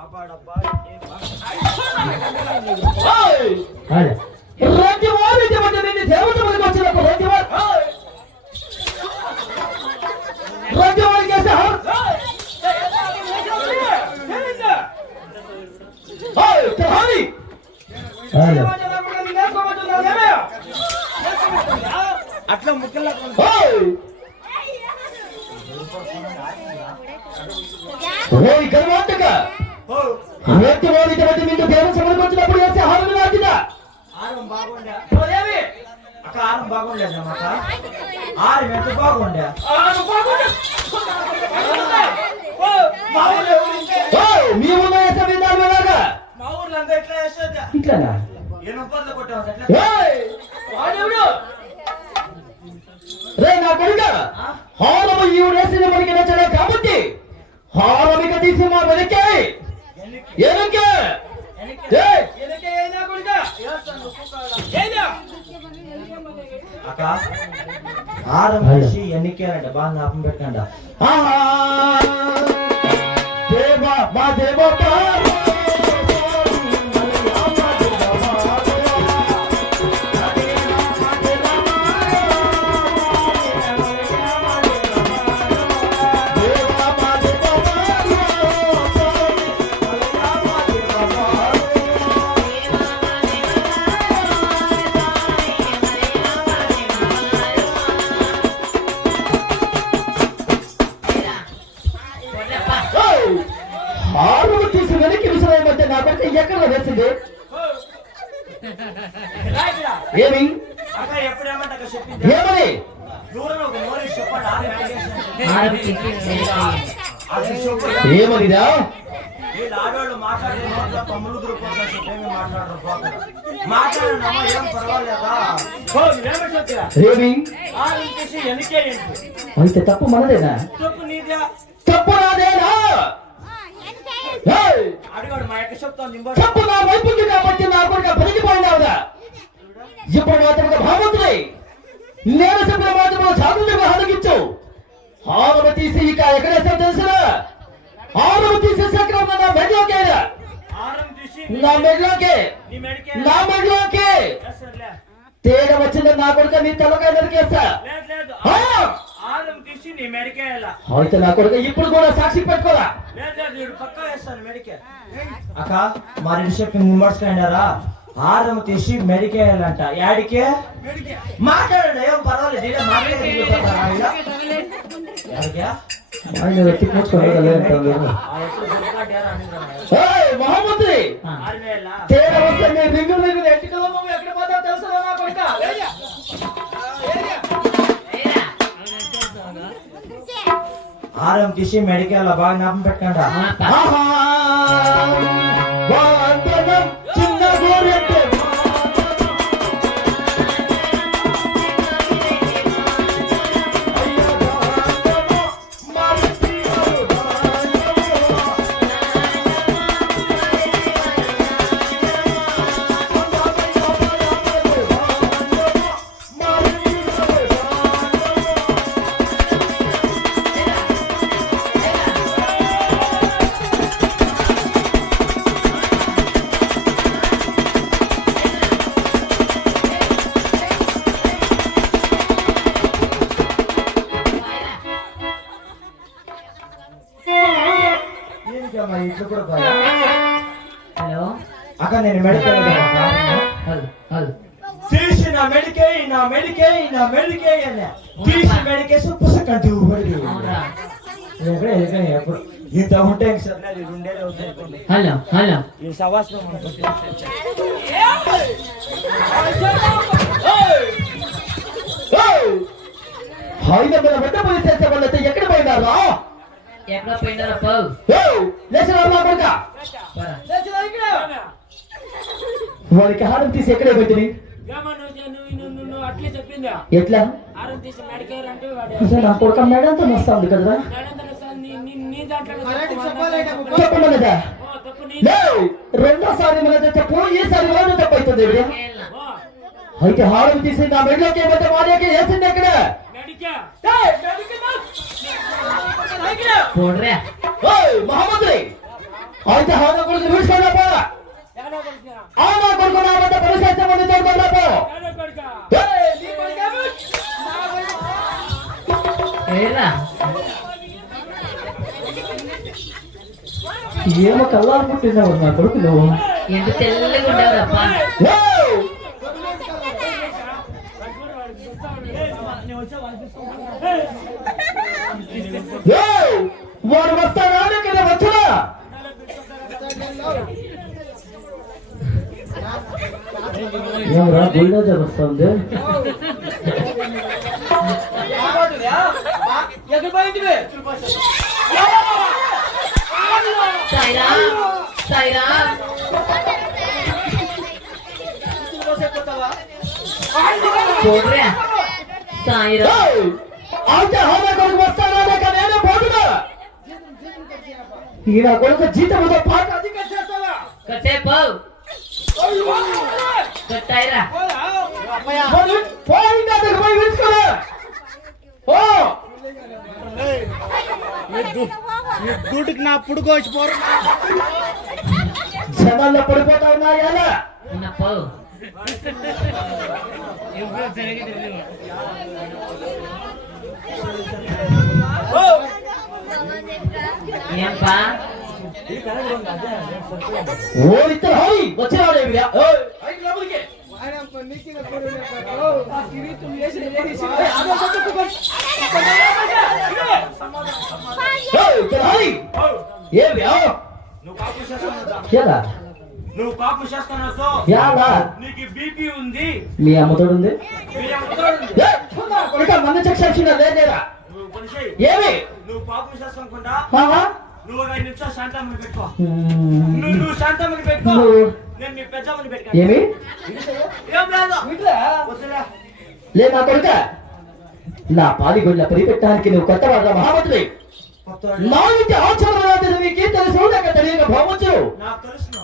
కాపాడబ్బా. రాజ్యవారు ఇటువంటి దేవతలకు వచ్చినప్పుడు రాజ్యవారికి వేసే అట్లా ముక్కల్లా గర్వాంతక రాజ్యవారు ఇటువంటి నిన్ను దేవ సభలకు వచ్చినప్పుడు వేసే హారం రాజిదా ఆరం బాగుండే అక్క ఆరం బాగుండేదన్నమాట. ఆరం ఎంత బాగుండే మీ ఊళ్ళో వేసే విధానం ఎలాగా మా ఊర్లో అంతా ఎట్లా వేసేది ఇట్లానా ఏనుపర్లు కొట్టావు ఎట్లా రే నా కొడుక హారము ఈ వేసిన మనకి నచ్చలే కాబట్టి హారమిక తీసి మా వెనకే ఎనకే అక్క ఆరం వేసి ఎన్నికేనంట బాగా జ్ఞాపకం పెట్టండి. దేవా మా దేవ హారము తీసి వెనక్కి విసిరేయమంటే నా కొడుకు ఎక్కడ వేసింది ఏమి అక్క ఎప్పుడేమంటే అక్క చెప్పింది ఏమని దూరంలో ఒక నోరు చెప్పండి ఏమనిదా వీళ్ళు ఆడవాళ్ళు మాట్లాడే నోట్ల తమ్ముళ్ళు దొరుకుతారు చెప్పేమి మాట్లాడరు మాట్లాడినామా ఏం పర్వాలేదా చెప్తా ఏమి ఎన్నికే అయితే తప్పు మనదేనా తప్పు నీదే తప్పు నాదేనా అడిగాడు మా యొక్క చెప్తాను తప్పు నా వైపుకి కాబట్టి నా కొడుకు పెరిగిపోయినావుదా ఇప్పుడు మాత్రమే భావతులై నేను చెప్పిన మాత్రమే చాతుర్యంగా హలగించు హారము తీసి ఇక ఎక్కడేసా తెలుసునా హారము తీసి చక్రం నా మెడలోకి నా మెడలోకి నా మెడలోకి తేడా వచ్చింది నా కొడుకు నీ తలకాయ నరికేస్తా అయితే నా కొడుకు ఇప్పుడు కూడా సాక్షి పెట్టుకోరా అక్క మా రెండు చెప్పింది విమర్శకున్నారా ఆరం తీసి మెడికేయాలంట యాడికే మాట్లాడండి ఏం పర్వాలేదు మహమ్మద్రి తేడా వస్తే నేను రింగులు రింగులు ఎట్టుకలో ఎక్కడ పోతా తెలుసా నా కొడుక ఆరం తీసి మెడికేయాల బాగా జ్ఞాపకం పెట్టండి చిన్న గోరెట్టే హలో అక్క నేను మెడికేల్ తీసి నా మెడికే తీసి మెడికేసి పుస్తకంటే ఎప్పుడు ఇంత ఉంటే హలో హలో ఈ సవాసం చేసే వాళ్ళైతే ఎక్కడ పోయినారా ఎక్కడ పోయినారా వాడికి హారం తీసి ఎక్కడే పెట్టింది ఎట్లా నా కొడుక మేడంతో వస్తుంది కదా చెప్పలేదా రెండోసారి మన తప్పు ఈసారి వాళ్ళు తప్పు అవుతుంది అయితే హారం తీసి నా మెడలోకి ఏమంటే వాడికి వేసింది ఎక్కడ మహమ్మద్ అయితే ఆ నా కొడుకు విడిచుకోరా పో. ఆ నా కొడుకు నా వద్ద పరిశీలిస్తే ముందు తోడుకోరా పో. ఏయ్, నీ కొడుకేమి? ఏరా ఏమో కల్లాలు పుట్టినావు నా కొడుకు నువ్వు. ఎంత తెల్లగా ఉండవురప్ప. ఏయ్! ఏయ్! వాడు వస్తాడా లేక వచ్చా? ఏమరా బుల్డోజర్ వస్తుంది. సాయిరా సాయిరా చూడరా సాయిరా. ఏయ్! అయితే ఆ నా కొడుకు వస్తాడా లేక నేనే పోతున్నా? ఈ నా కొడుకు జీతంతో పాటు అధికం చేస్తావా? కసేపు కట్టాయిరా. పోయిందా పోయి విడుచుకోరా. ఓ దుడ్డుకి నా పుడుకోవచ్చు జనాల్లో పడిపోతా ఉన్నా ఎలా? ఉన్నప్పు ఏంపా ఓ ఇద్దరు హాయి వచ్చినాడే ఎలా నువ్వు కాపు చేస్తానో ఎలా నీకు బీపీ ఉంది. మీ అమ్మతోడు ఉంది. మీ అమ్మతోడు మంద చెక్ లేదా నువ్వు పని చేయి. ఏమి నువ్వు కాపు చేస్తానుకుంటా. ఆహా. నువ్వు 5 నిమిషాలు శాంతమ్మని పెట్టుకో. మ్మ్. నువ్వు శాంతమ్మని పెట్టుకో. నువ్వు- నేను నీ పెద్దమ్మని పెట్టుకో. ఏమి ఏం లేదు. వద్దులే. లే నా కొడుక నా పాలి గుళ్ళ పరిపెట్టడానికి నువ్వు కొత్త వాళ్ళ మహామంత్రి నా ఇంటి ఆచారం మీకు తెలుసు లేక తెలియక భావించు. నాకు తెలుసు.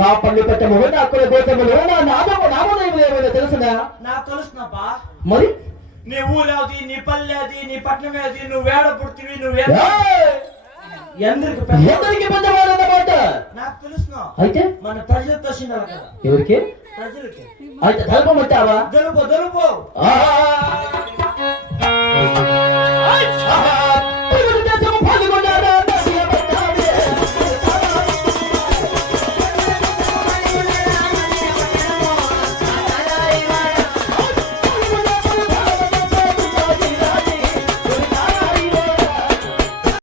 నా పళ్ళు పెట్టము నా కూడా గోతములు నా నామము నామదేవులు ఏమైనా తెలుసునా? నాకు తెలుసునప్పా. మరి నీ ఊరేది, నీ పల్లెది, నీ పట్టణమేది, నువ్వు వేడ పుట్టివి, నువ్వే ఏయ్! ఎందరికి ఎందరికి పెద్దవాళ్ళు అన్నమాట. నాకు తెలుసు. అయితే మన ప్రజలతో చిన్నారు కదా ఎవరికి ప్రజలకి అయితే ధర్మం వచ్చావా? దొరుపు ఆ